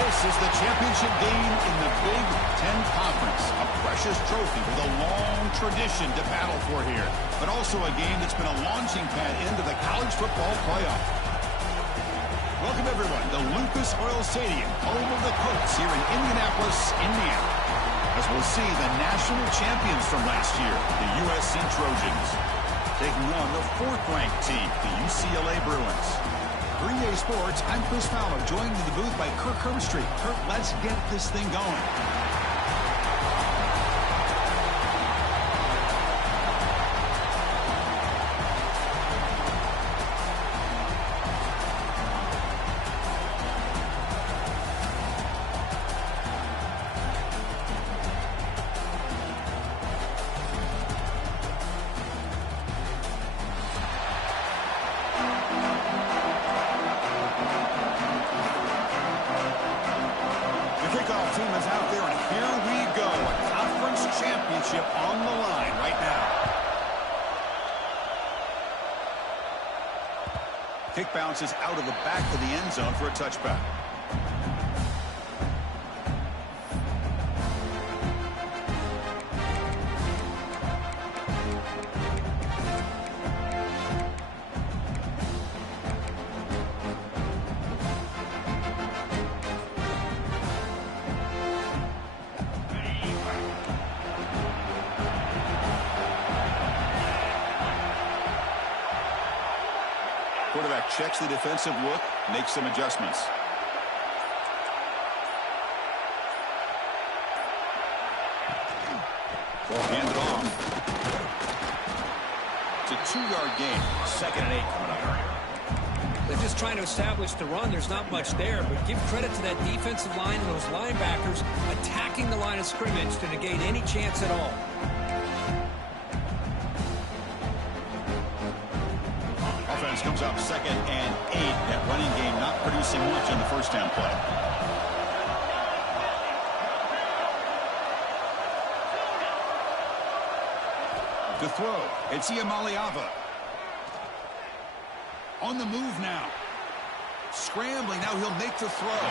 This is the championship game in the Big Ten Conference. A precious trophy with a long tradition to battle for here. But also a game that's been a launching pad into the college football playoff. Welcome, everyone, to Lucas Oil Stadium, home of the Colts here in Indianapolis, Indiana. As we'll see the national champions from last year, the USC Trojans, taking on the fourth-ranked team, the UCLA Bruins. For EA Sports, I'm Chris Fowler, joined in the booth by Kirk Herbstreit. Kirk, let's get this thing going. Kickoff team is out there, and here we go. A conference championship on the line right now. Kick bounces out of the back of the end zone for a touchback. Quarterback checks the defensive look, makes some adjustments. Ball handed off. It's a 2-yard gain. 2nd and 8 coming up. They're just trying to establish the run. There's not much there, but give credit to that defensive line and those linebackers attacking the line of scrimmage to negate any chance at all. Comes up 2nd and 8. That running game not producing much on the first down play. To throw, it's Iamaleava. On the move now. Scrambling, now he'll make the throw.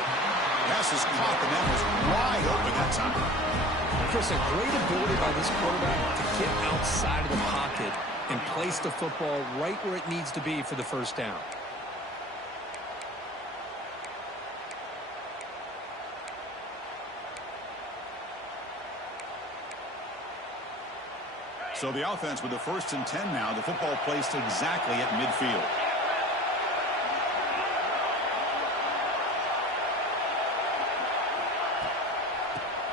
Pass is caught, and that was wide open that time. Chris, a great ability by this quarterback to get outside of the pocket and place the football right where it needs to be for the first down. So the offense with the 1st and 10 now. The football placed exactly at midfield.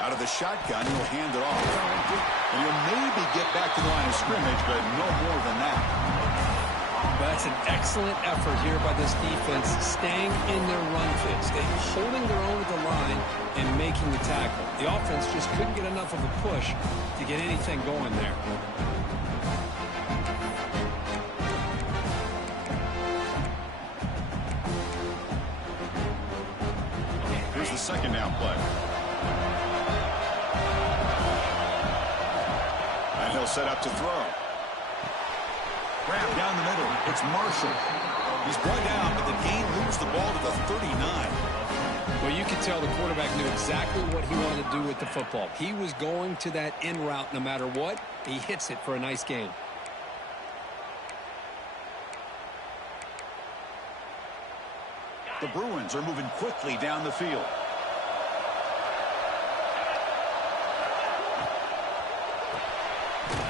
Out of the shotgun, he'll hand it off. And he'll maybe get back to the line of scrimmage, but no more than that. That's an excellent effort here by this defense, staying in their run fit, staying holding their own at the line and making the tackle. The offense just couldn't get enough of a push to get anything going there. Here's the 2nd down play. And he'll set up to throw. Grab down the middle. It's Marshall. He's brought down, but the gain moves the ball to the 39. Well, you could tell the quarterback knew exactly what he wanted to do with the football. He was going to that in route no matter what. He hits it for a nice gain. The Bruins are moving quickly down the field.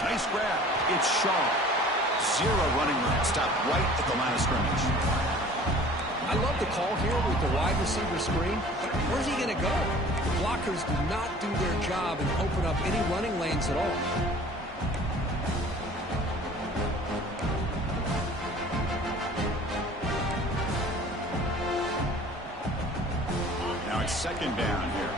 Nice grab. It's Shaw. 0 running room. Stopped right at the line of scrimmage. I love the call here with the wide receiver screen, but where's he going to go? The blockers do not do their job and open up any running lanes at all. Now it's 2nd down here.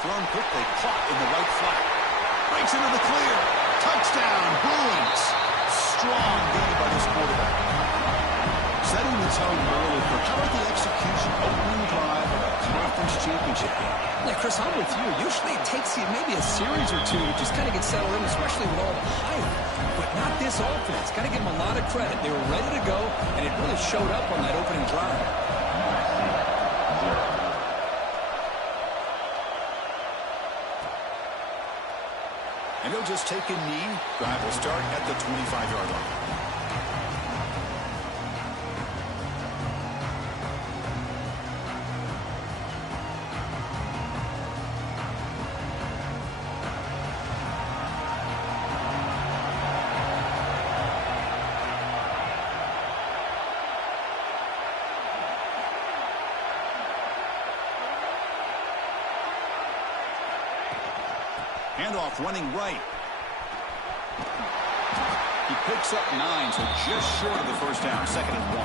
Thrown quickly, caught in the right flat. Breaks into the clear. Touchdown, Bruins. Strong game by this quarterback. setting the tone early for how about the execution, opening drive of a conference championship game. Yeah, Chris, I'm with you. Usually it takes you maybe a series or two to just kind of get settled in, especially with all the hype. But not this offense. Got to give them a lot of credit. They were ready to go, and it really showed up on that opening drive. And he'll just take a knee. Drive will start at the 25-yard line. Handoff running right. He picks up 9, so just short of the first down, 2nd and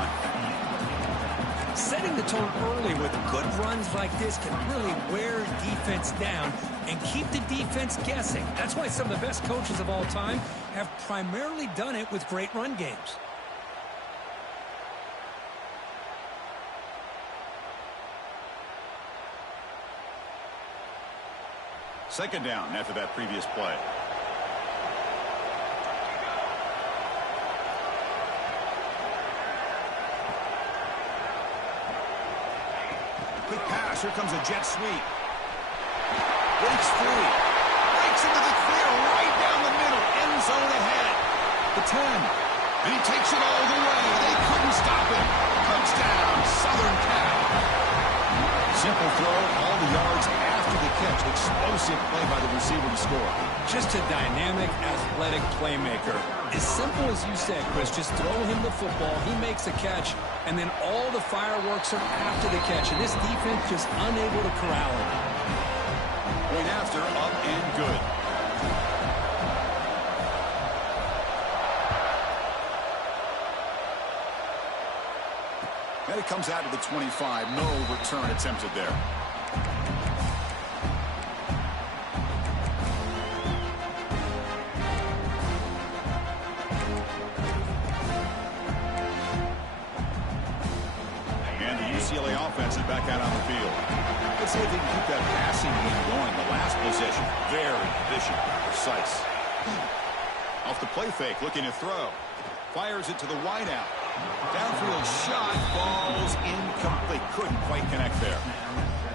1. Setting the tone early with good runs like this can really wear defense down and keep the defense guessing. That's why some of the best coaches of all time have primarily done it with great run games. Second down after that previous play. Quick pass. Here comes a jet sweep. Breaks free. Breaks into the clear right down the middle. End zone ahead. The 10. And he takes it all the way. They couldn't stop him. Touchdown, Southern Cal. Simple throw, all the yards after the catch. Explosive play by the receiver to score. Just a dynamic, athletic playmaker. As simple as you said, Chris, just throw him the football, he makes a catch, and then all the fireworks are after the catch, and this defense just unable to corral him. Point after, up and good. And it comes out to the 25. No return attempted there. And the UCLA offense is back out on the field. Let's see if they can keep that passing game going. The last possession, very efficient, precise. Off the play fake, looking to throw. Fires it to the wideout. Downfield shot, falls incomplete. Couldn't quite connect there.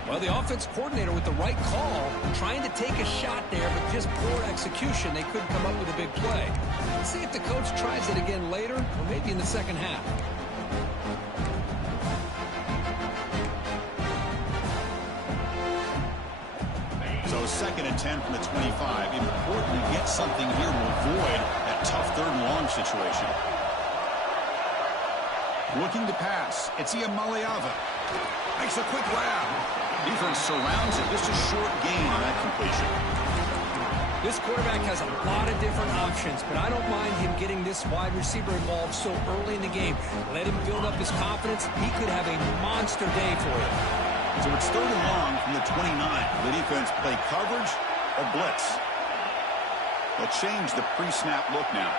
Well, the offense coordinator with the right call, trying to take a shot there, but just poor execution. They couldn't come up with a big play. Let's see if the coach tries it again later, or maybe in the second half. So 2nd and 10 from the 25. Important to get something here to avoid that tough 3rd and long situation. Looking to pass. It's Iamaleava. Makes a quick grab. Defense surrounds it. Just a short gain on that completion. This quarterback has a lot of different options, but I don't mind him getting this wide receiver involved so early in the game. Let him build up his confidence. He could have a monster day for you. So it's 3rd and long from the 29. The defense play coverage or blitz. They'll change the pre-snap look now.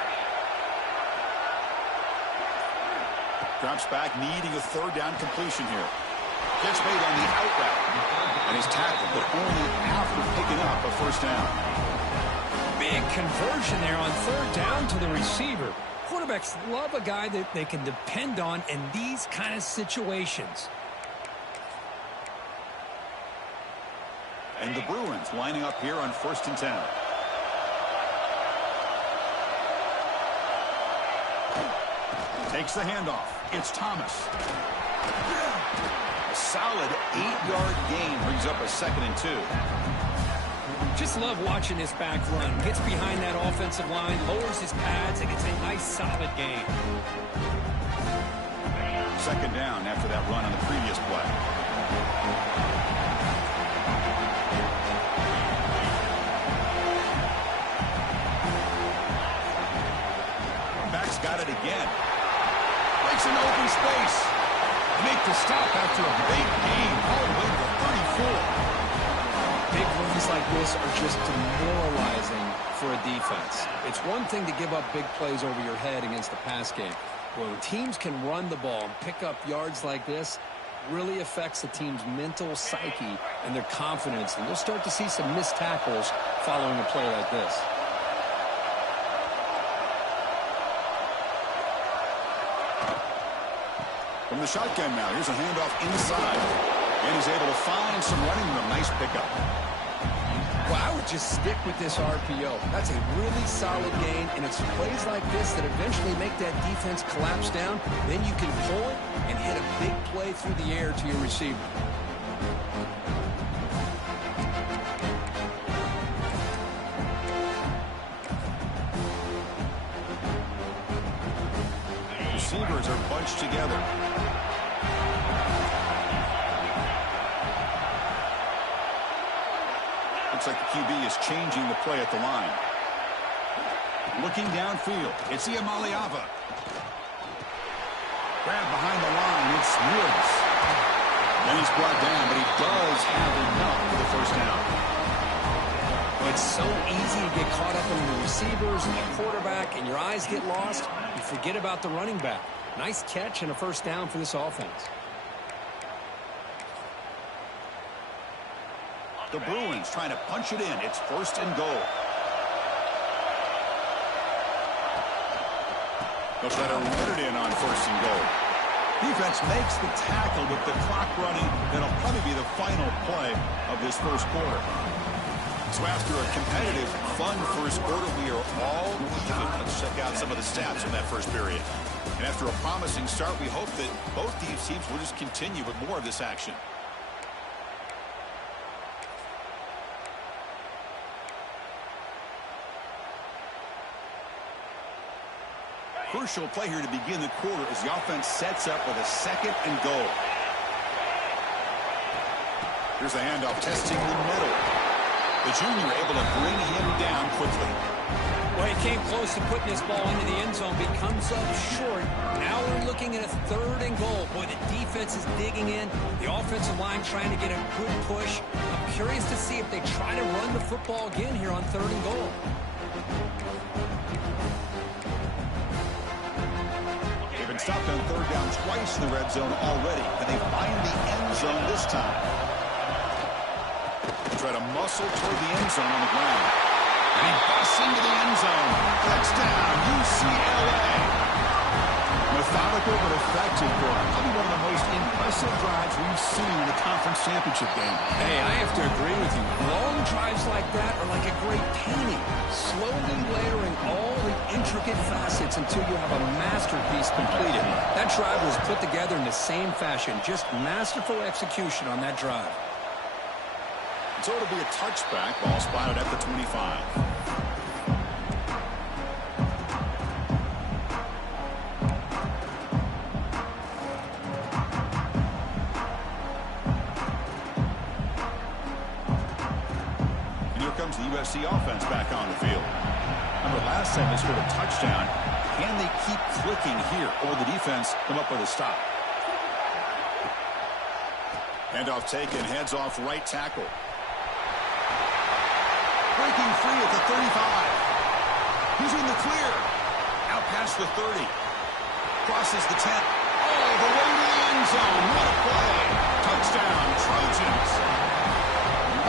Drops back, needing a 3rd down completion here. Catch made on the out route. And he's tackled, but only after picking up a 1st down. Big conversion there on 3rd down to the receiver. Quarterbacks love a guy that they can depend on in these kind of situations. And the Bruins lining up here on 1st and 10. Takes the handoff. It's Thomas. A solid 8-yard gain brings up a 2nd and 2. Just love watching this back run. Gets behind that offensive line, lowers his pads, and gets a nice solid gain. 2nd down after that run on the previous play. Back's got it again. Breaks an open space. Make the stop after a big gain all the way to the 34. Big runs like this are just demoralizing for a defense. It's one thing to give up big plays over your head against the pass game. Well, when teams can run the ball and pick up yards like this, really affects the team's mental psyche and their confidence. And you'll start to see some missed tackles following a play like this. From the shotgun now, here's a handoff inside. And he's able to find some running room. Nice pickup. Well, I would just stick with this RPO. That's a really solid gain, and it's plays like this that eventually make that defense collapse down. Then you can pull it and hit a big play through the air to your receiver. Receivers are bunched together. Looks like the QB is changing the play at the line. Looking downfield, it's Iamaleava. Grab behind the line, it's Woods. And he's brought down, but he does have enough for the first down. Well, it's so easy to get caught up in the receivers and the quarterback, and your eyes get lost. You forget about the running back. Nice catch and a first down for this offense. The Bruins trying to punch it in. It's first and goal. They'll try to run it in on first and goal. Defense makes the tackle with the clock running. That'll probably be the final play of this first quarter. So after a competitive, fun first quarter, we are all even. Let's check out some of the stats from that first period. And after a promising start, we hope that both these teams will just continue with more of this action. Crucial play here to begin the quarter as the offense sets up with a second and goal. Here's the handoff, testing the middle. The junior able to bring him down quickly. Well, he came close to putting this ball into the end zone, but he comes up short. Now we're looking at a third and goal. Boy, the defense is digging in. The offensive line trying to get a good push. I'm curious to see if they try to run the football again here on third and goal. They've been stopped on third down twice in the red zone already, and they find the end zone this time. They try to muscle toward the end zone on the ground. And he busts into the end zone. Touchdown, UCLA. Methodical but effective for probably one of the most impressive drives we've seen in a conference championship game. Hey, I have to agree with you. Long drives like that are like a great painting. Slowly layering all the intricate facets until you have a masterpiece completed. That drive was put together in the same fashion. Just masterful execution on that drive. So it'll be a touchback. Ball spotted at the 25. And here comes the USC offense back on the field. Remember, last time they scored a touchdown. Can they keep clicking here, or the defense come up with a stop? Handoff taken, heads off right tackle. Breaking free at the 35. He's in the clear. Out past the 30. Crosses the 10. All the way to the end zone. What a play. Touchdown, Trojans.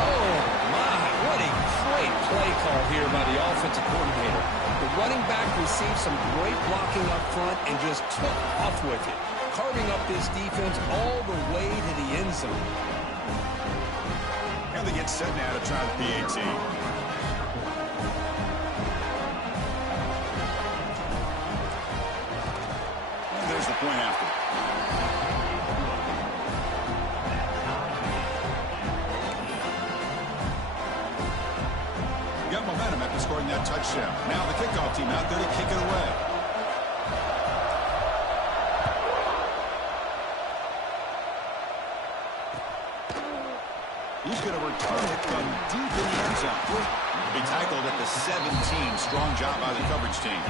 Oh, my. What a great play call here by the offensive coordinator. The running back received some great blocking up front and just took off with it, carving up this defense all the way to the end zone. And they get set now to try the PAT. And there's the point after. Got momentum after scoring that touchdown. Now the kickoff team out there to kick it away. He's going to return it from deep in the end zone. He tackled at the 17. Strong job by the coverage team.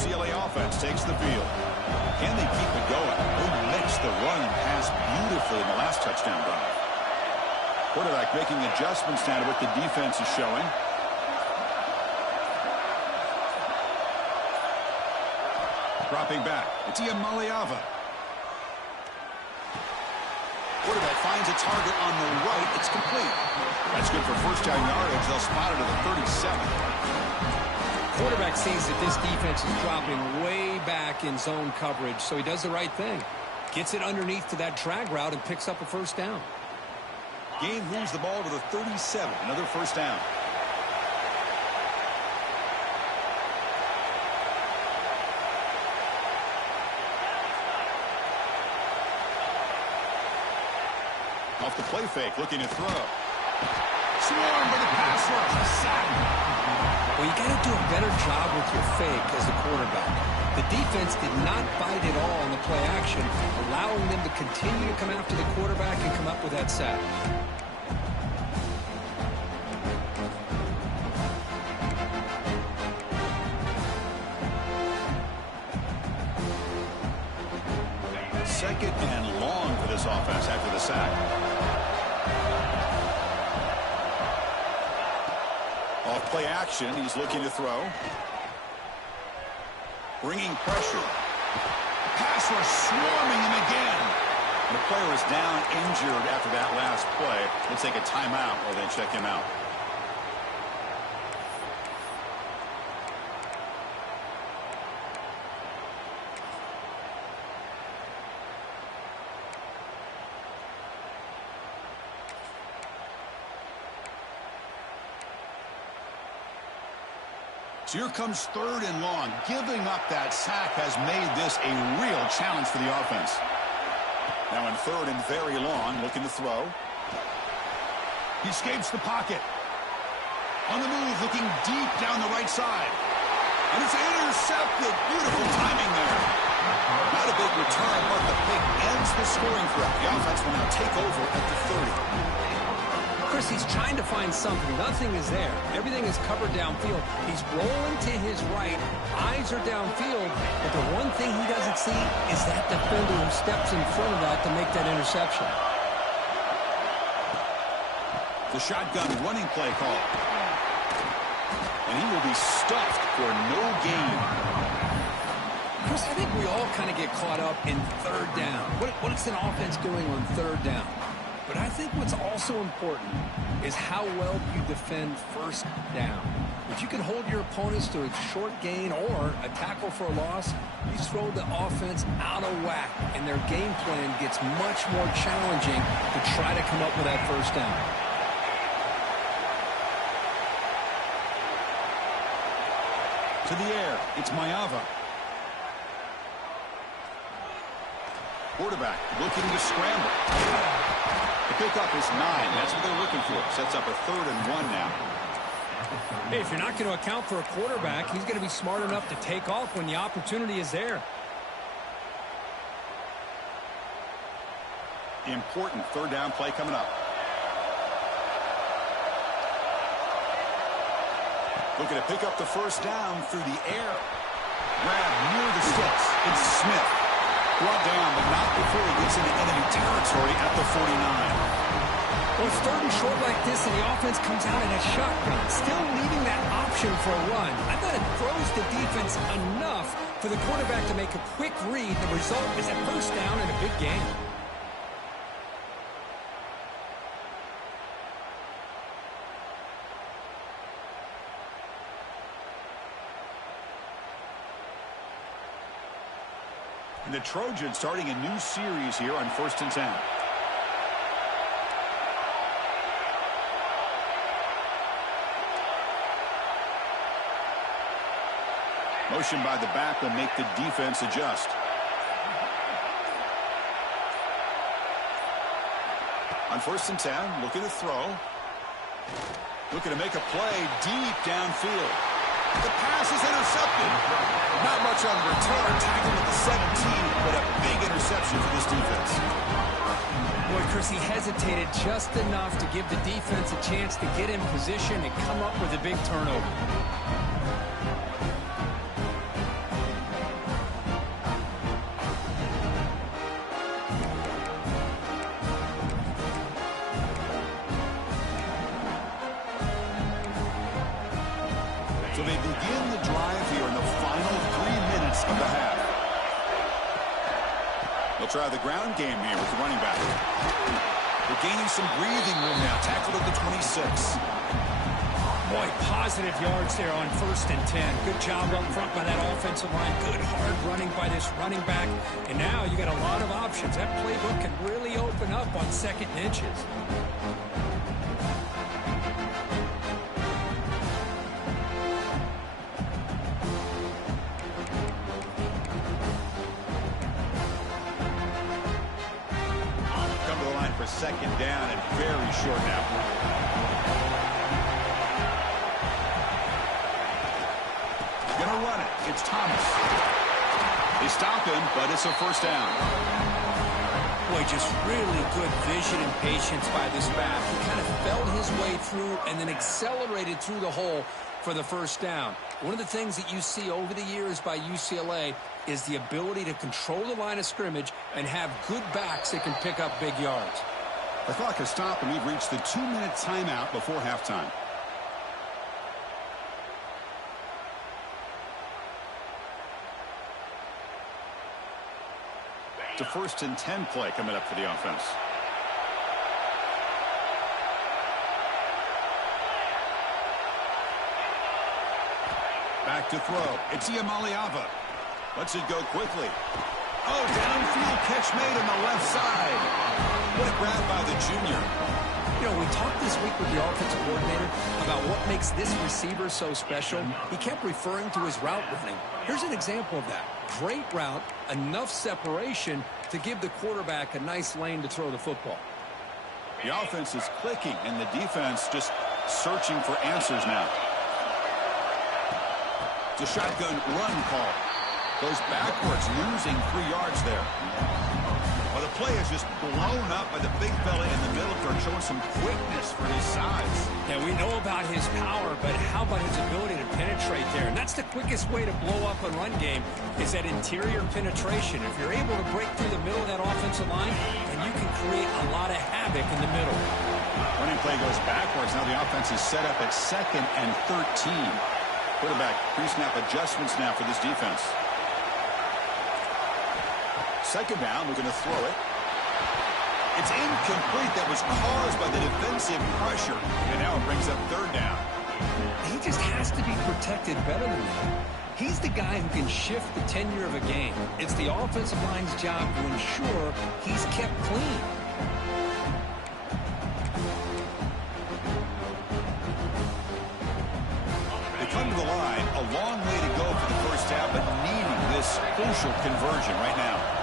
UCLA offense takes the field. Can they keep it going? They mixed the run and pass beautifully in the last touchdown drive. Quarterback making adjustments now to what the defense is showing. Dropping back. It's Iamaleava. Quarterback finds a target on the right. It's complete. That's good for first down yardage. They'll spot it at the 37. Quarterback sees that this defense is dropping way back in zone coverage, so he does the right thing. Gets it underneath to that drag route and picks up a first down. Gain moves the ball to the 37. Another first down. Off the play fake, looking to throw. Swarm for the pass rush. A sack. Well, you got to do a better job with your fake as a quarterback. The defense did not bite at all on the play action, allowing them to continue to come after the quarterback and come up with that sack. Second and long for this offense after the sack. Off play action, he's looking to throw. Bringing pressure. Pass rush swarming him again. And the player is down injured after that last play. They'll take a timeout while they check him out. So here comes third and long. Giving up that sack has made this a real challenge for the offense. Now in third and very long, looking to throw. He escapes the pocket. On the move, looking deep down the right side. And it's intercepted. Beautiful timing there. Not a big return, but the pick ends the scoring threat. The offense will now take over at the 30. Chris, he's trying to find something. Nothing is there. Everything is covered downfield. He's rolling to his right. Eyes are downfield. But the one thing he doesn't see is that defender who steps in front of that to make that interception. The shotgun running play call. And he will be stuffed for no gain. Chris, I think we all kind of get caught up in third down. What is an offense doing on third down? But I think what's also important is how well you defend first down. If you can hold your opponents to a short gain or a tackle for a loss, you throw the offense out of whack, and their game plan gets much more challenging to try to come up with that first down. To the air, it's Maiava. Quarterback looking to scramble. The pickup is 9. That's what they're looking for. Sets up a 3rd and 1 now. Hey, if you're not going to account for a quarterback, he's going to be smart enough to take off when the opportunity is there. Important third down play coming up. Looking to pick up the first down through the air. Grab near the sticks. It's Smith. Brought down, but not before he gets into enemy territory at the 49. Well, it's third and short like this, and the offense comes out in a shotgun, still leaving that option for a run. I thought it throws the defense enough for the quarterback to make a quick read. The result is a first down and a big gain. And the Trojans starting a new series here on 1st and 10. Motion by the back will make the defense adjust. On 1st and 10, looking to throw. Looking to make a play deep downfield. The pass is intercepted. Not much on return. Tackled at the 17, but a big interception for this defense. Boy, Chris, he hesitated just enough to give the defense a chance to get in position and come up with a big turnover. So they begin the drive here in the final 3 minutes of the half. They'll try the ground game here with the running back. They're gaining some breathing room now. Tackled at the 26. Boy, positive yards there on 1st and 10. Good job up front by that offensive line. Good hard running by this running back. And now you got a lot of options. That playbook can really open up on 2nd and inches. Come to the line for 2nd down and very short now. Gonna run it. It's Thomas. They stop him, but it's a 1st down. Boy, just really good vision and patience by this back. He kind of felt his way through and then accelerated through the hole for the 1st down. One of the things that you see over the years by UCLA is the ability to control the line of scrimmage and have good backs that can pick up big yards. The clock has stopped, and we've reached the 2-minute timeout before halftime. It's a 1st and 10 play coming up for the offense. Back to throw. It's Iamaleava. Lets it go quickly. Oh, downfield catch made on the left side. What a grab by the junior. You know, we talked this week with the offensive coordinator about what makes this receiver so special. He kept referring to his route running. Here's an example of that. Great route, enough separation to give the quarterback a nice lane to throw the football. The offense is clicking, and the defense just searching for answers now. It's a shotgun run call. Goes backwards, losing 3 yards there. Well, the play is just blown up by the big fella in the middle, showing some quickness for his size. Yeah, we know about his power, but how about his ability to penetrate there? And that's the quickest way to blow up a run game is that interior penetration. If you're able to break through the middle of that offensive line, then you can create a lot of havoc in the middle. Running play goes backwards. Now the offense is set up at 2nd and 13. Quarterback pre-snap adjustments now for this defense. 2nd down, we're going to throw it. It's incomplete. That was caused by the defensive pressure. And now it brings up 3rd down. He just has to be protected better than that. He's the guy who can shift the tenure of a game. It's the offensive line's job to ensure he's kept clean. They come to the line. A long way to go for the 1st half, but needing this crucial conversion right now.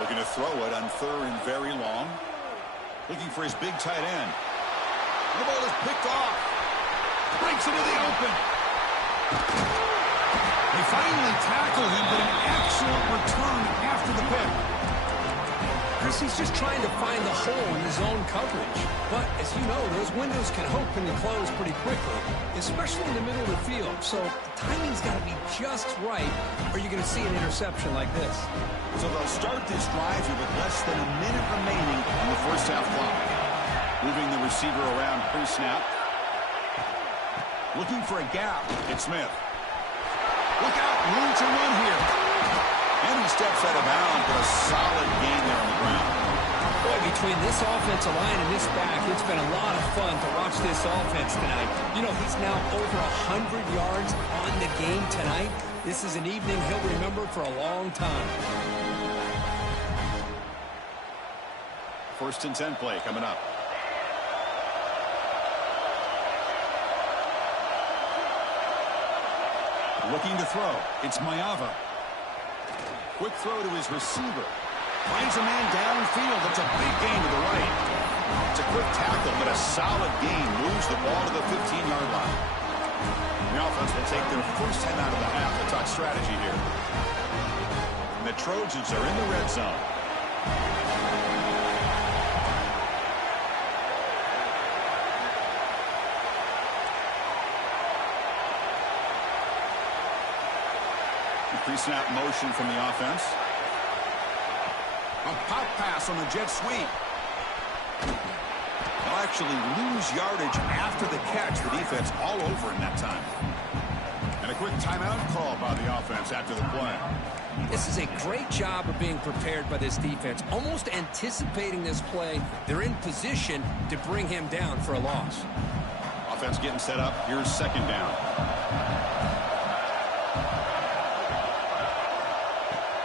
Looking to throw it on 3rd and very long. Looking for his big tight end. The ball is picked off. Breaks into the open. They finally tackle him, but an excellent return after the pick. Chris, he's just trying to find the hole in his own coverage. But, as you know, those windows can open and close pretty quickly, especially in the middle of the field. So the timing's got to be just right, or you're going to see an interception like this. So they'll start this drive here with less than a minute remaining on the 1st half clock. Moving the receiver around pre-snap. Looking for a gap. It's Smith. Look out, room to run here. And he steps out of bounds, but a solid gain there on the ground. Boy, between this offensive line and this back, it's been a lot of fun to watch this offense tonight. You know, he's now over 100 yards on the game tonight. This is an evening he'll remember for a long time. 1st and 10 play coming up. Looking to throw. It's Maiava. Quick throw to his receiver. Finds a man downfield. That's a big gain to the right. It's a quick tackle, but a solid gain. Moves the ball to the 15-yard line. The offense will take their 1st time out of the half. A top strategy here. And the Trojans are in the red zone. Pre-snap motion from the offense. A pop pass on the jet sweep. They'll actually lose yardage after the catch. The defense all over him that time. And a quick timeout call by the offense after the play. This is a great job of being prepared by this defense, almost anticipating this play. They're in position to bring him down for a loss. Offense getting set up. Here's second down.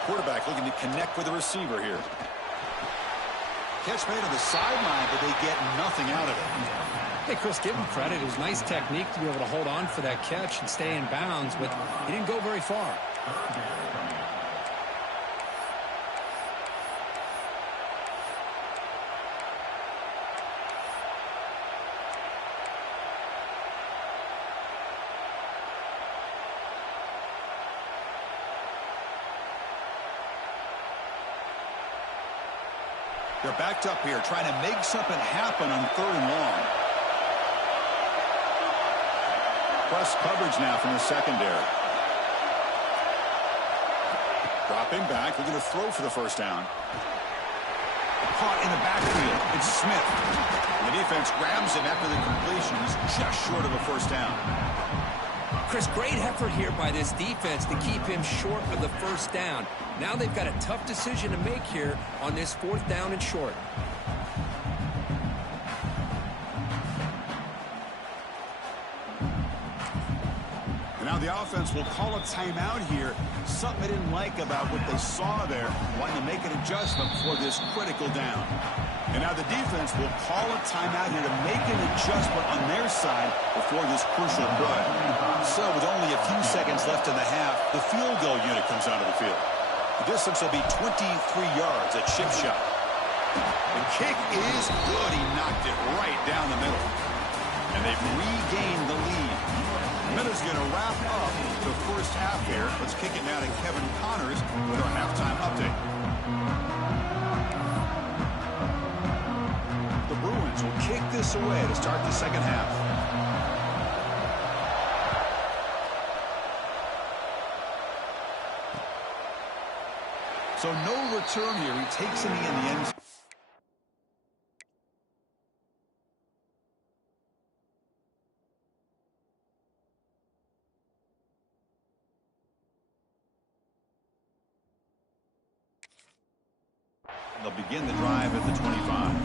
Quarterback looking to connect with the receiver here. Catch made on the sideline, but they get nothing out of it. Hey, Chris, give him credit. It was nice technique to be able to hold on for that catch and stay in bounds, but he didn't go very far. They're backed up here, trying to make something happen on 3rd and long. Press coverage now from the secondary. Dropping back, looking to throw for the first down. Caught in the backfield. It's Smith. The defense grabs him after the completion. He's just short of a first down. Chris, great effort here by this defense to keep him short of the first down. Now they've got a tough decision to make here on this 4th down and short. And now the offense will call a timeout here. Something they didn't like about what they saw there. Wanting to make an adjustment for this critical down. And now the defense will call a timeout here to make an adjustment on their side before this crucial play. So with only a few seconds left in the half, the field goal unit comes onto the field. The distance will be 23 yards at chip shot. The kick is good. He knocked it right down the middle. And they've regained the lead. Minutes going to wrap up the first half here. Let's kick it now to Kevin Connors with our halftime update. The Bruins will kick this away to start the second half. So no return here. He takes it in the end zone. They'll begin the drive at the 25.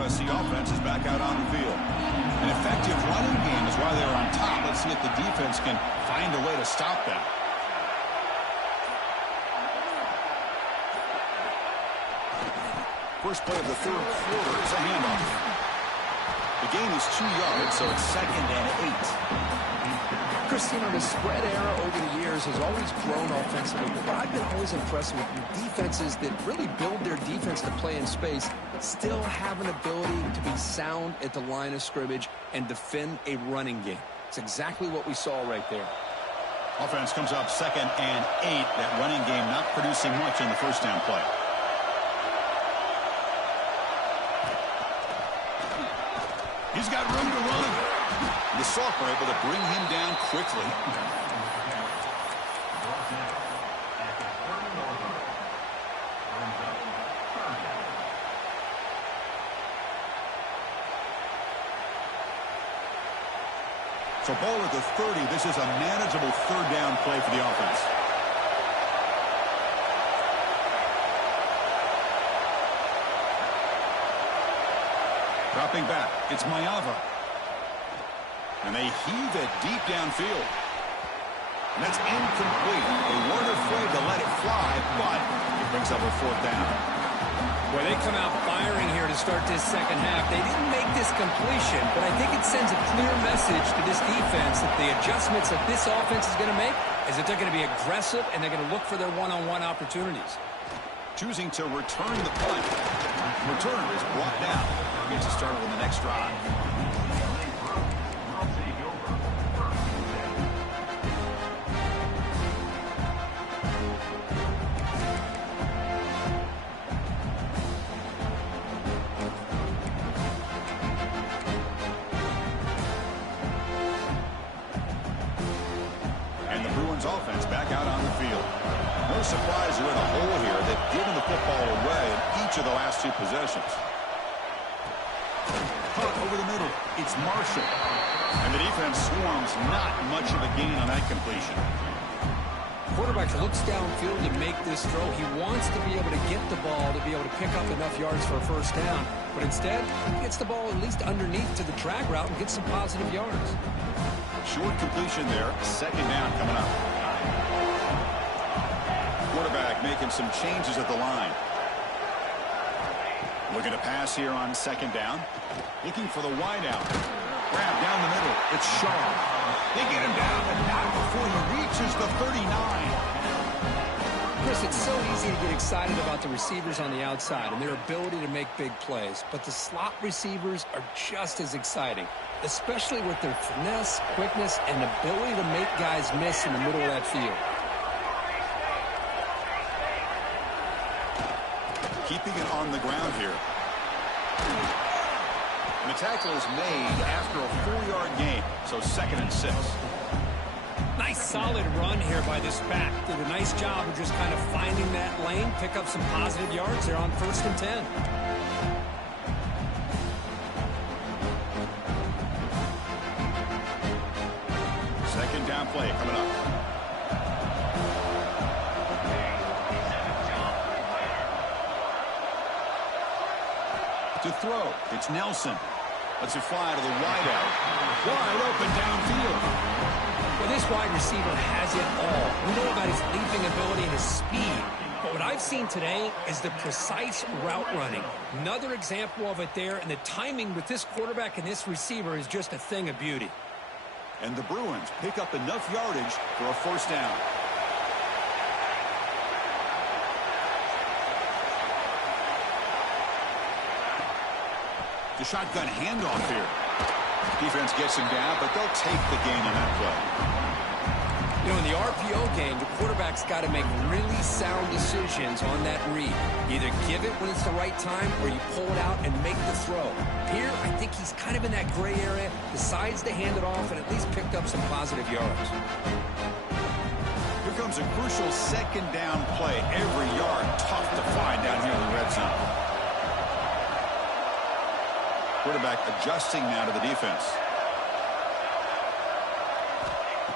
USC offense is back out on the field. An effective running game is why they're on top. Let's see if the defense can find a way to stop them. First play of the 3rd quarter is a handoff. The gain is 2 yards, so it's 2nd and 8. Chris, you know, the spread era over the years has always grown offensively, but I've been always impressed with defenses that really build their defense to play in space, still have an ability to be sound at the line of scrimmage and defend a running game. It's exactly what we saw right there. Offense comes up 2nd and 8. That running game not producing much in the first down play. He's got room to run. The Sophomore able to bring him down quickly. So ball at the 30. This is a manageable 3rd down play for the offense. Dropping back, it's Mayava. And they heave it deep downfield. And that's incomplete. They weren't afraid to let it fly, but it brings up a 4th down. Well, they come out firing here to start this second half. They didn't make this completion, but I think it sends a clear message to this defense that the adjustments that this offense is going to make is that they're going to be aggressive and they're going to look for their one-on-one opportunities. Choosing to return the punt. Return is brought down. Gets us started on the next drive. each of the last two possessions. Caught over the middle. It's Marshall. And the defense swarms. Not much of a gain on that completion. Quarterback looks downfield to make this throw. He wants to be able to get the ball to be able to pick up enough yards for a first down. But instead, he gets the ball at least underneath to the drag route and gets some positive yards. Short completion there. Second down coming up. Quarterback making some changes at the line. Looking to pass here on second down. Looking for the wideout. Grab down the middle. It's Shaw. They get him down, but not before he reaches the 39. Chris, it's so easy to get excited about the receivers on the outside and their ability to make big plays. But the slot receivers are just as exciting, especially with their finesse, quickness, and ability to make guys miss in the middle of that field. Keeping it on the ground here. And the tackle is made after a 4-yard gain, so 2nd and 6. Nice solid run here by this back. Did a nice job of just kind of finding that lane, pick up some positive yards there on 1st and 10. Second down play coming up. To throw, it's Nelson. Lets it fly to the wideout. Wide open downfield. Well, this wide receiver has it all. We know about his leaping ability and his speed. But what I've seen today is the precise route running. Another example of it there, and the timing with this quarterback and this receiver is just a thing of beauty. And the Bruins pick up enough yardage for a first down. The shotgun handoff here. Defense gets him down, but they'll take the gain on that play. You know, in the RPO game, the quarterback's got to make really sound decisions on that read. Either give it when it's the right time, or you pull it out and make the throw. Here, I think he's kind of in that gray area, decides to hand it off, and at least picked up some positive yards. Here comes a crucial second down play. Every yard tough to find down here in the red zone. Quarterback adjusting now to the defense.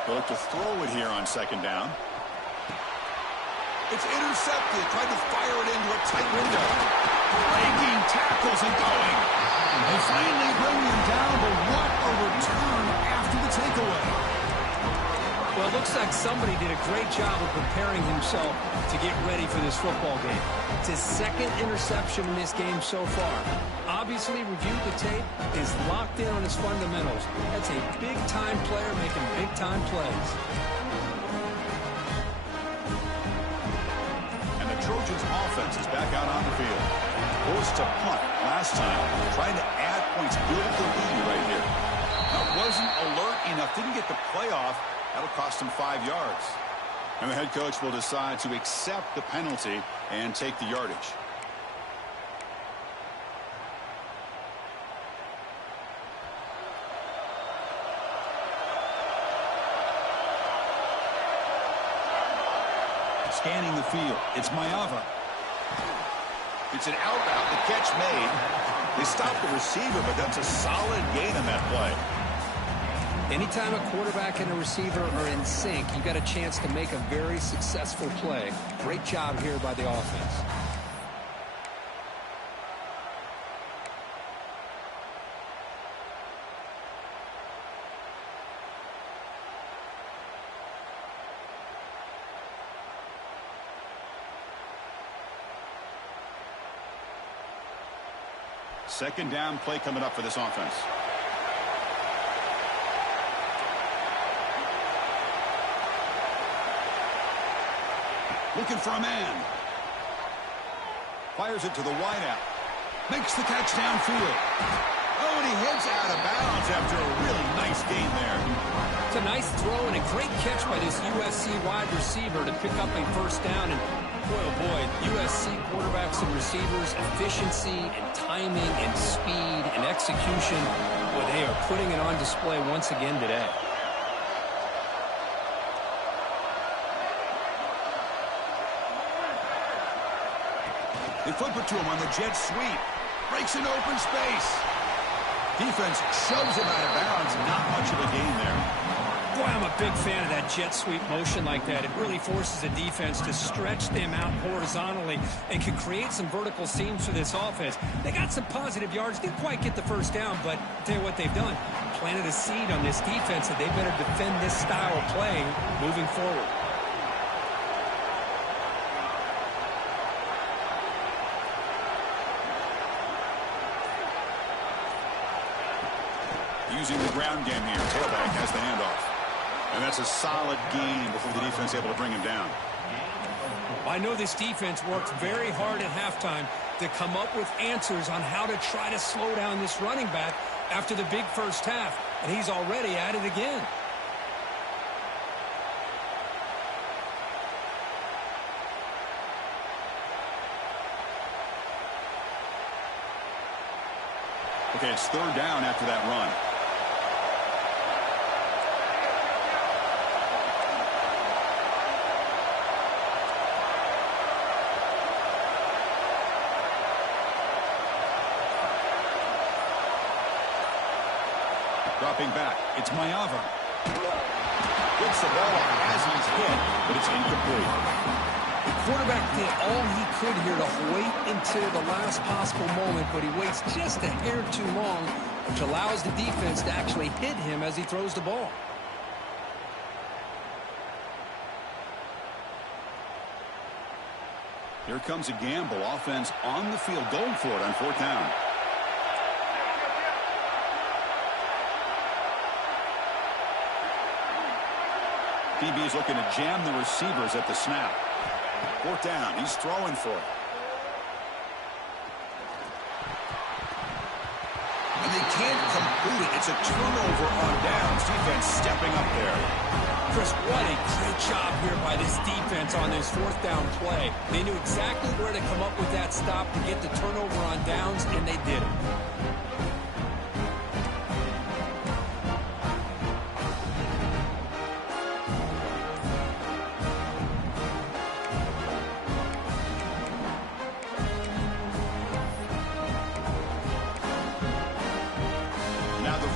They'll look to throw it here on second down. It's intercepted. Tried to fire it into a tight window. Breaking tackles and going. They finally bring him down, but what a return after the takeaway. Well, it looks like somebody did a great job of preparing himself to get ready for this football game. It's his 2nd interception in this game so far. Obviously reviewed the tape, is locked in on his fundamentals. That's a big-time player making big-time plays. And the Trojans' offense is back out on the field. Forced to punt last time, trying to add points, build the lead right here. That wasn't alert enough, didn't get the playoff. That'll cost him 5 yards. And the head coach will decide to accept the penalty and take the yardage. Scanning the field, it's Mayava. It's an out route, the catch made. They stopped the receiver, but that's a solid gain on that play. Anytime a quarterback and a receiver are in sync, you've got a chance to make a very successful play. Great job here by the offense. Second down play coming up for this offense. Looking for a man. Fires it to the wideout. Makes the catch downfield. Oh, and he heads out of bounds after a really nice gain there. It's a nice throw and a great catch by this USC wide receiver to pick up a first down. And boy, oh boy, USC quarterbacks and receivers, efficiency and timing and speed and execution. Boy, they are putting it on display once again today. They flip it to him on the jet sweep. Breaks an open space. Defense shoves him out of bounds. Not much of a gain there. Boy, I'm a big fan of that jet sweep motion like that. It really forces the defense to stretch them out horizontally and can create some vertical seams for this offense. They got some positive yards. Didn't quite get the first down, but I'll tell you what they've done. Planted a seed on this defense that they better defend this style of playing moving forward. Using the ground game here. Tailback has the handoff. And that's a solid gain before the defense able to bring him down. I know this defense worked very hard at halftime to come up with answers on how to try to slow down this running back after the big first half. And he's already at it again. Okay, it's third down after that run. Dropping back, it's Mayava. Gets the ball off as he's hit, but it's incomplete. The quarterback did all he could here to wait until the last possible moment, but he waits just a hair too long, which allows the defense to actually hit him as he throws the ball. Here comes a gamble. Offense on the field, going for it on fourth down. DB is looking to jam the receivers at the snap. Fourth down. He's throwing for it. And they can't complete it. It's a turnover on downs. Defense stepping up there. Chris, what a great job here by this defense on this fourth down play. They knew exactly where to come up with that stop to get the turnover on downs, and they did it.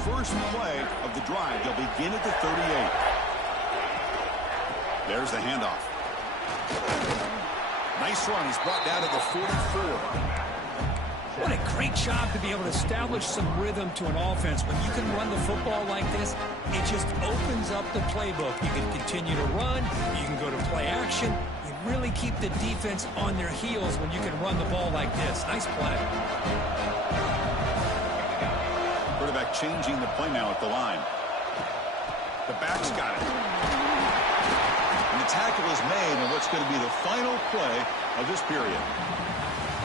First play of the drive. They'll begin at the 38. There's the handoff. Nice run. He's brought down to the 44. What a great job to be able to establish some rhythm to an offense. When you can run the football like this, it just opens up the playbook. You can continue to run. You can go to play action. You really keep the defense on their heels when you can run the ball like this. Nice play. Quarterback changing the play now at the line. The back's got it. And the tackle is made on what's going to be the final play of this period.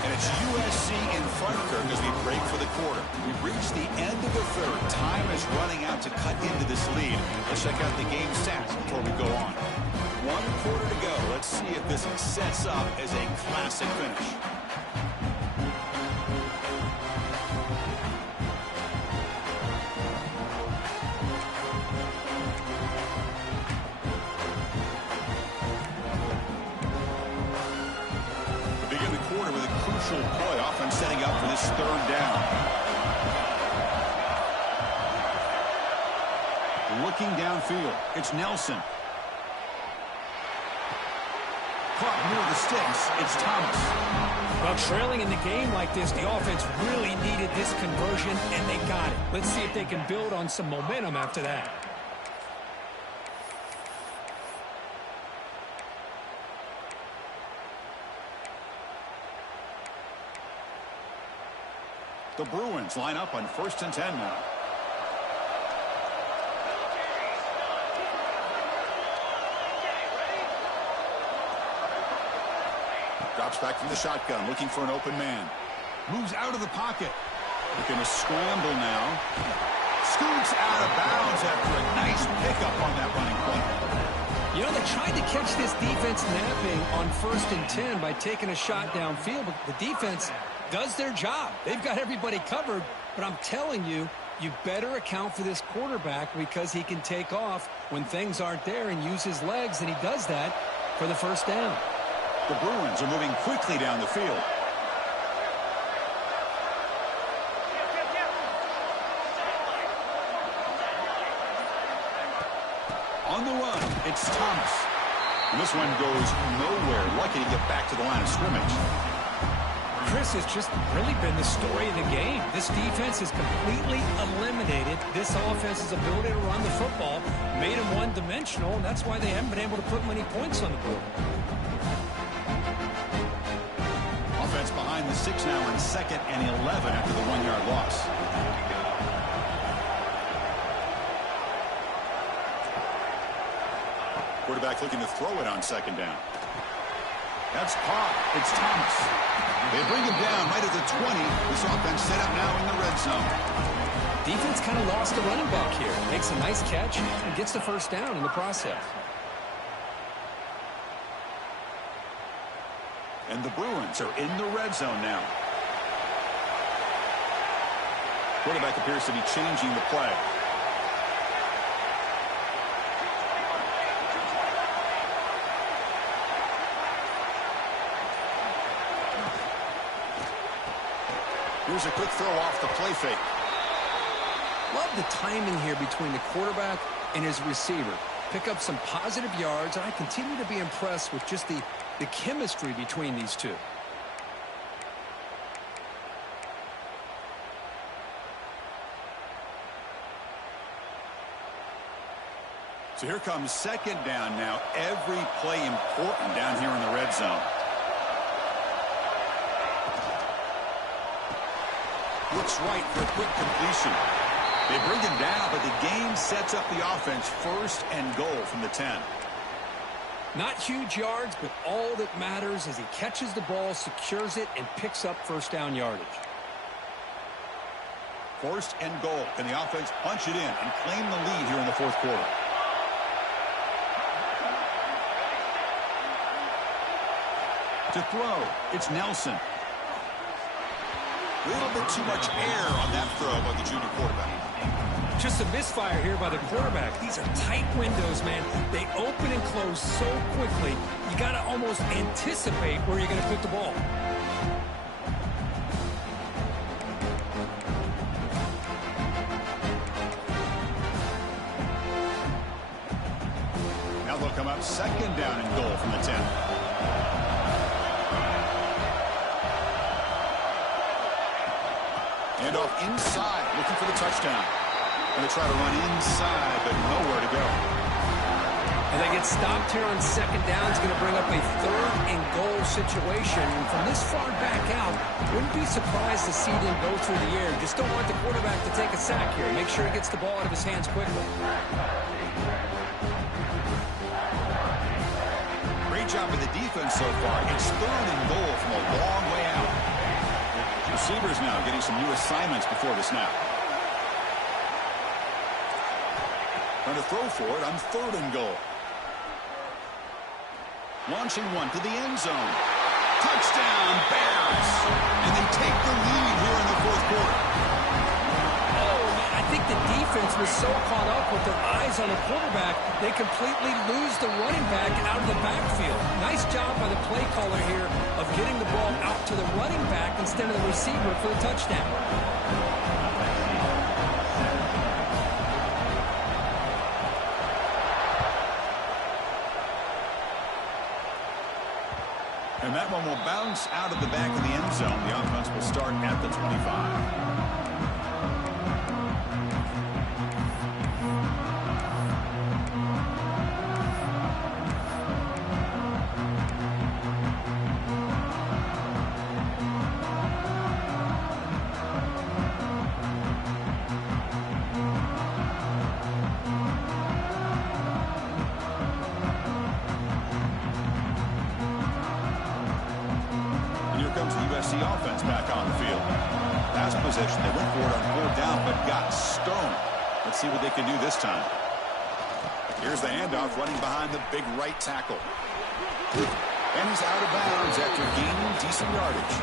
And it's USC in front, Kirk, as we break for the quarter. We've reached the end of the third. Time is running out to cut into this lead. Let's check out the game stats before we go on. 1 quarter to go. Let's see if this sets up as a classic finish. Play offense setting up for this third down. Looking downfield, it's Nelson. Caught near the sticks, it's Thomas. Well, trailing in the game like this, the offense really needed this conversion, and they got it. Let's see if they can build on some momentum after that. The Bruins line up on 1st and 10 now. Drops back from the shotgun, looking for an open man. Moves out of the pocket. Looking to scramble now. Scoots out of bounds after a nice pickup on that running play. You know, they tried to catch this defense napping on 1st and 10 by taking a shot downfield, but the defense does their job. They've got everybody covered, but I'm telling you, you better account for this quarterback because he can take off when things aren't there and use his legs, and he does that for the first down. The Bruins are moving quickly down the field. On the run, it's Thomas. And this one goes nowhere. Lucky to get back to the line of scrimmage. Chris, has just really been the story of the game. This defense has completely eliminated this offense's ability to run the football, made them one-dimensional, and that's why they haven't been able to put many points on the board. Offense behind the 6 now in 2nd and 11 after the 1-yard loss. Quarterback looking to throw it on 2nd down. That's caught. It's Thomas. They bring him down right at the 20. This offense set up now in the red zone. Defense kind of lost the running back here. Makes a nice catch and gets the first down in the process. And the Bruins are in the red zone now. Quarterback appears to be changing the play. Here's a quick throw off the play fake. Love the timing here between the quarterback and his receiver. Pick up some positive yards, and I continue to be impressed with just the chemistry between these two. So here comes 2nd down now. Every play important down here in the red zone. Looks right for a quick completion. They bring him down, but the game sets up the offense 1st and goal from the 10. Not huge yards, but all that matters is he catches the ball, secures it, and picks up first down yardage. 1st and goal. Can the offense punch it in and claim the lead here in the 4th quarter? To throw, it's Nelson. A little bit too much air on that throw by the junior quarterback. Just a misfire here by the quarterback. These are tight windows, man. They open and close so quickly. You got to almost anticipate where you're going to put the ball. Now they'll come up 2nd down and goal from the 10. And off inside, looking for the touchdown. Going to try to run inside, but nowhere to go. And they get stopped here on 2nd down. It's going to bring up a 3rd and goal situation. And from this far back out, wouldn't be surprised to see them go through the air. Just don't want the quarterback to take a sack here. Make sure he gets the ball out of his hands quickly. Great job with the defense so far. It's 3rd and goal from a long way out. Receivers now getting some new assignments before the snap. Trying to throw for it on 3rd and goal. Launching one to the end zone. Touchdown, Bears! And they take the lead here in the 4th quarter. Oh, man, I think the defense was so caught up with their eyes on the quarterback, they completely lose the running back out of the backfield. Nice job by the play caller here of getting the ball out to the running back instead of the receiver for the touchdown. And that one will bounce out of the back of the end zone. The offense will start at the 25. The offense back on the field. Pass possession, they went for it on 4th down, but got stoned. Let's see what they can do this time. Here's the handoff, running behind the big right tackle. And he's out of bounds after gaining decent yardage.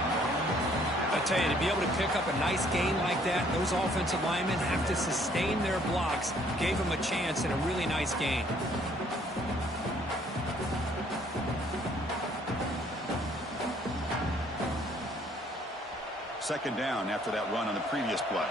I tell you, to be able to pick up a nice gain like that, those offensive linemen have to sustain their blocks. Gave them a chance and a really nice gain. 2nd down after that run on the previous play.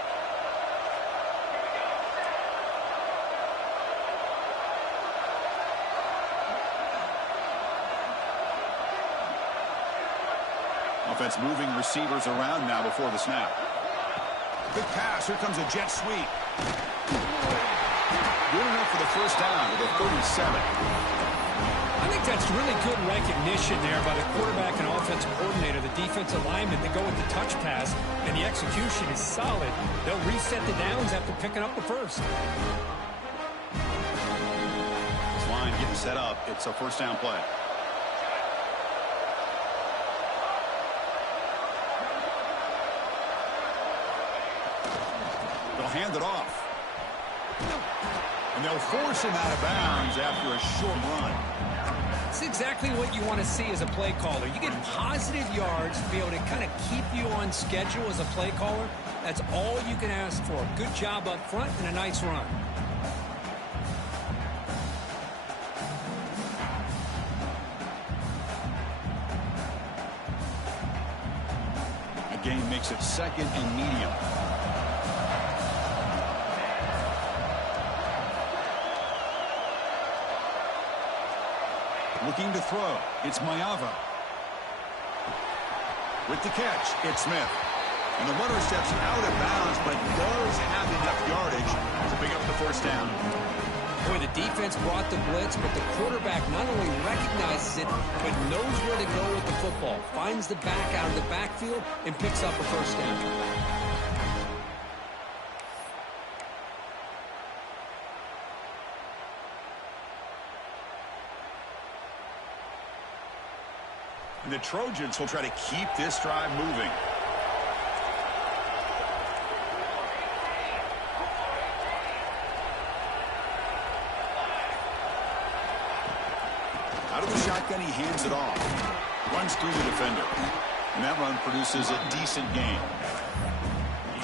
Defense moving receivers around now before the snap. Big pass. Here comes a jet sweep. Good enough for the first down to the 37. I think that's really good recognition there by the quarterback and offensive coordinator, the defensive lineman, to go with the touch pass, and the execution is solid. They'll reset the downs after picking up the first. This line getting set up. It's a first down play. They'll hand it off. And they'll force him out of bounds after a short run. It's exactly what you want to see as a play caller. You get positive yards to be able to kind of keep you on schedule as a play caller. That's all you can ask for. Good job up front and a nice run. The game makes it second and medium. Looking to throw. It's Mayava. With the catch, it's Smith. And the runner steps out of bounds, but does have enough yardage to pick up the first down. Boy, the defense brought the blitz, but the quarterback not only recognizes it, but knows where to go with the football. Finds the back out of the backfield and picks up a first down. And the Trojans will try to keep this drive moving. Out of the shotgun, he hands it off. Runs through the defender. And that run produces a decent gain.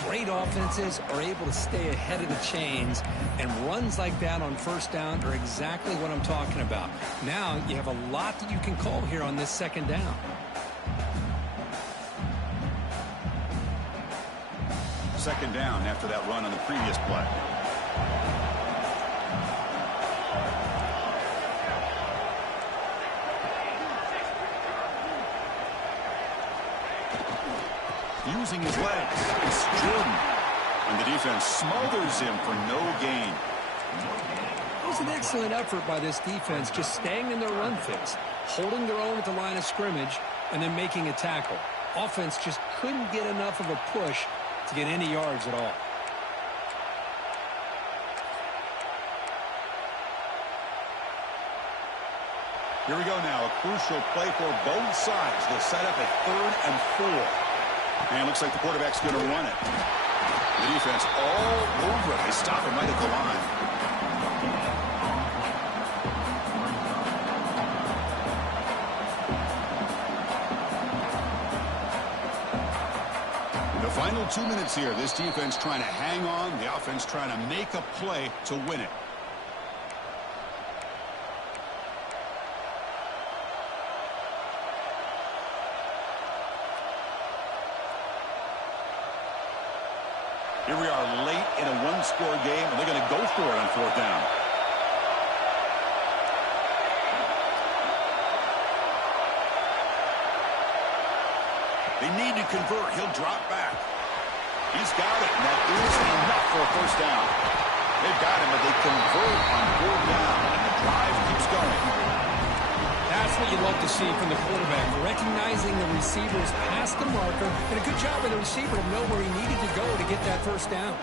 Great offenses are able to stay ahead of the chains, and runs like that on first down are exactly what I'm talking about. Now you have a lot that you can call here on this second down. Second down after that run on the previous play. Using his legs, it's Jordan. And the defense smothers him for no gain. It was an excellent effort by this defense, just staying in their run fits, holding their own at the line of scrimmage, and then making a tackle. Offense just couldn't get enough of a push to get any yards at all. Here we go now, a crucial play for both sides. They'll set up a 3rd and 4. And it looks like the quarterback's going to run it. The defense all over it. They stop him right at the line. The final 2 minutes here. This defense trying to hang on. The offense trying to make a play to win it. Here we are late in a one-score game, and they're going to go for it on 4th down. They need to convert. He'll drop back. He's got it, and that is enough for a first down. They've got him, but they convert on 4th down, and the drive keeps going. That's what you love to see from the quarterback, recognizing the receivers past the marker, and a good job by the receiver to know where he needed to go to get that first down.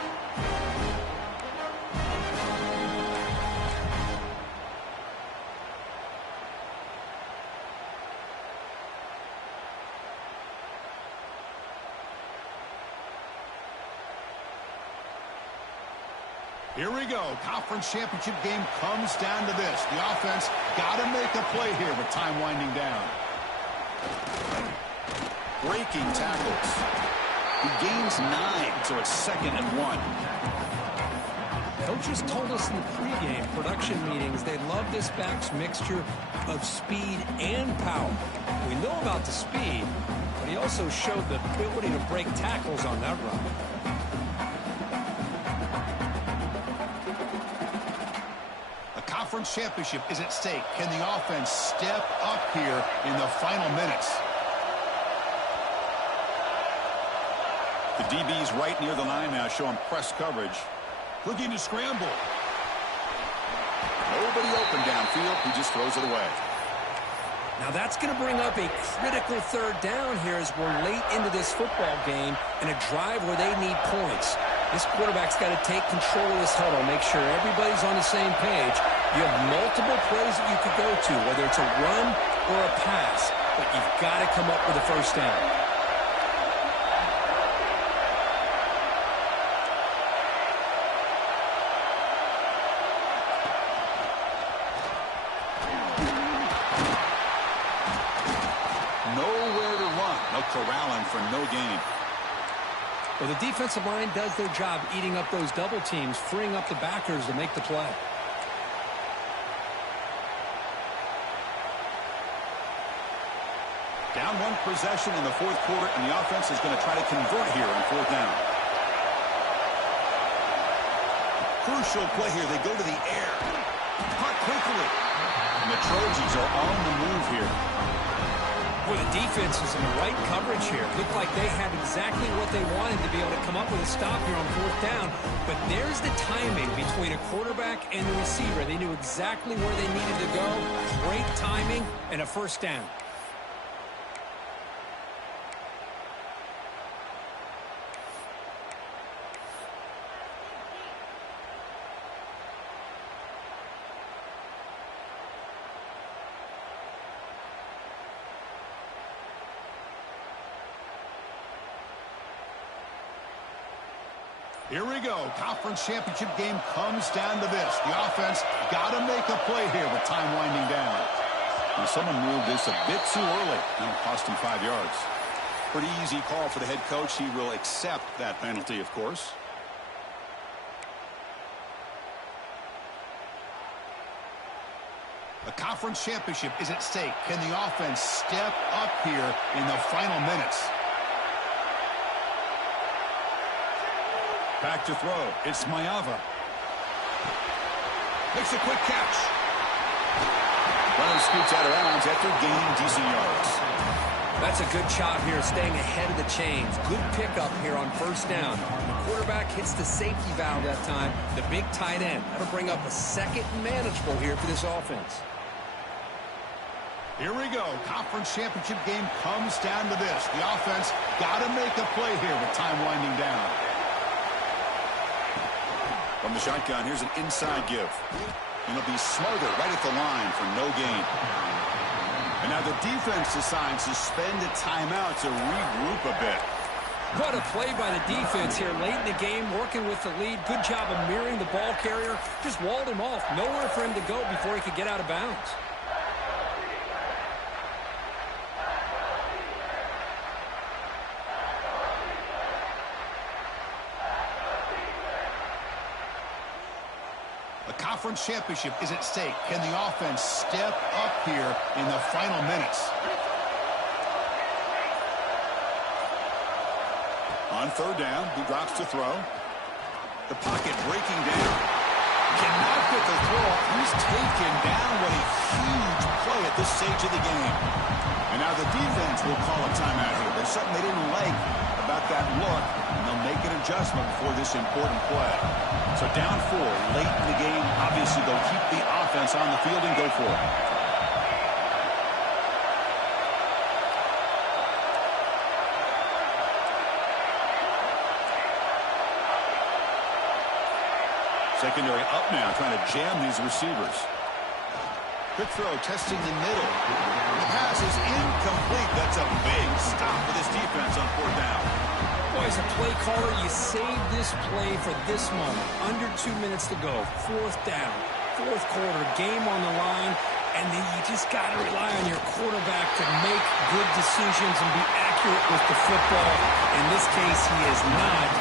Here we go. Conference championship game comes down to this. The offense got to make a play here with time winding down. Breaking tackles. He gains 9, so it's 2nd and 1. Coaches told us in the pregame production meetings they love this back's mixture of speed and power. We know about the speed, but he also showed the ability to break tackles on that run. Conference championship is at stake. Can the offense step up here in the final minutes? The DB's right near the line now, showing press coverage. Looking to scramble. Nobody open downfield. He just throws it away. Now that's going to bring up a critical third down here as we're late into this football game in a drive where they need points. This quarterback's got to take control of this huddle, make sure everybody's on the same page. You have multiple plays that you could go to, whether it's a run or a pass, but you've got to come up with a first down. Corralling for no gain. Well, the defensive line does their job eating up those double teams, freeing up the backers to make the play. Down one possession in the fourth quarter, and the offense is going to try to convert here on fourth down. Crucial play here. They go to the air. Caught quickly. And the Trojans are on the move here. Well, the defense is in the right coverage here. Looked like they had exactly what they wanted to be able to come up with a stop here on fourth down. But there's the timing between a quarterback and the receiver. They knew exactly where they needed to go. Great timing and a first down. Here we go. Conference championship game comes down to this. The offense got to make a play here with time winding down. And someone moved this a bit too early. That'll cost him 5 yards. Pretty easy call for the head coach. He will accept that penalty, of course. A conference championship is at stake. Can the offense step up here in the final minutes? Back to throw. It's Mayava. Makes a quick catch. Runner scoots out of bounds after gaining decent yards. That's a good job here, staying ahead of the chains. Good pickup here on first down. The quarterback hits the safety valve that time. The big tight end. That'll bring up a second and manageable here for this offense. Here we go. Conference championship game comes down to this. The offense got to make a play here with time winding down. From the shotgun, here's an inside give. And it'll be Smarter right at the line for no gain. And now the defense decides to spend a timeout to regroup a bit. What a play by the defense here late in the game, working with the lead. Good job of mirroring the ball carrier. Just walled him off. Nowhere for him to go before he could get out of bounds. Conference championship is at stake. Can the offense step up here in the final minutes? On third down, he drops to throw. The pocket breaking down. Cannot get the throw. He's taken down. What a huge play at this stage of the game. And now the defense will call a timeout here. There's something they didn't like about that look, and they'll make an adjustment before this important play. So down 4 late in the game. Obviously, they'll keep the offense on the field and go for it. Secondary up now, trying to jam these receivers. Quick throw, testing the middle. The pass is incomplete. That's a big stop for this defense on fourth down. Boy, as a play caller, you save this play for this moment. Under 2 minutes to go. Fourth down. Fourth quarter. Game on the line. And then you just got to rely on your quarterback to make good decisions and be accurate with the football. In this case, he is not.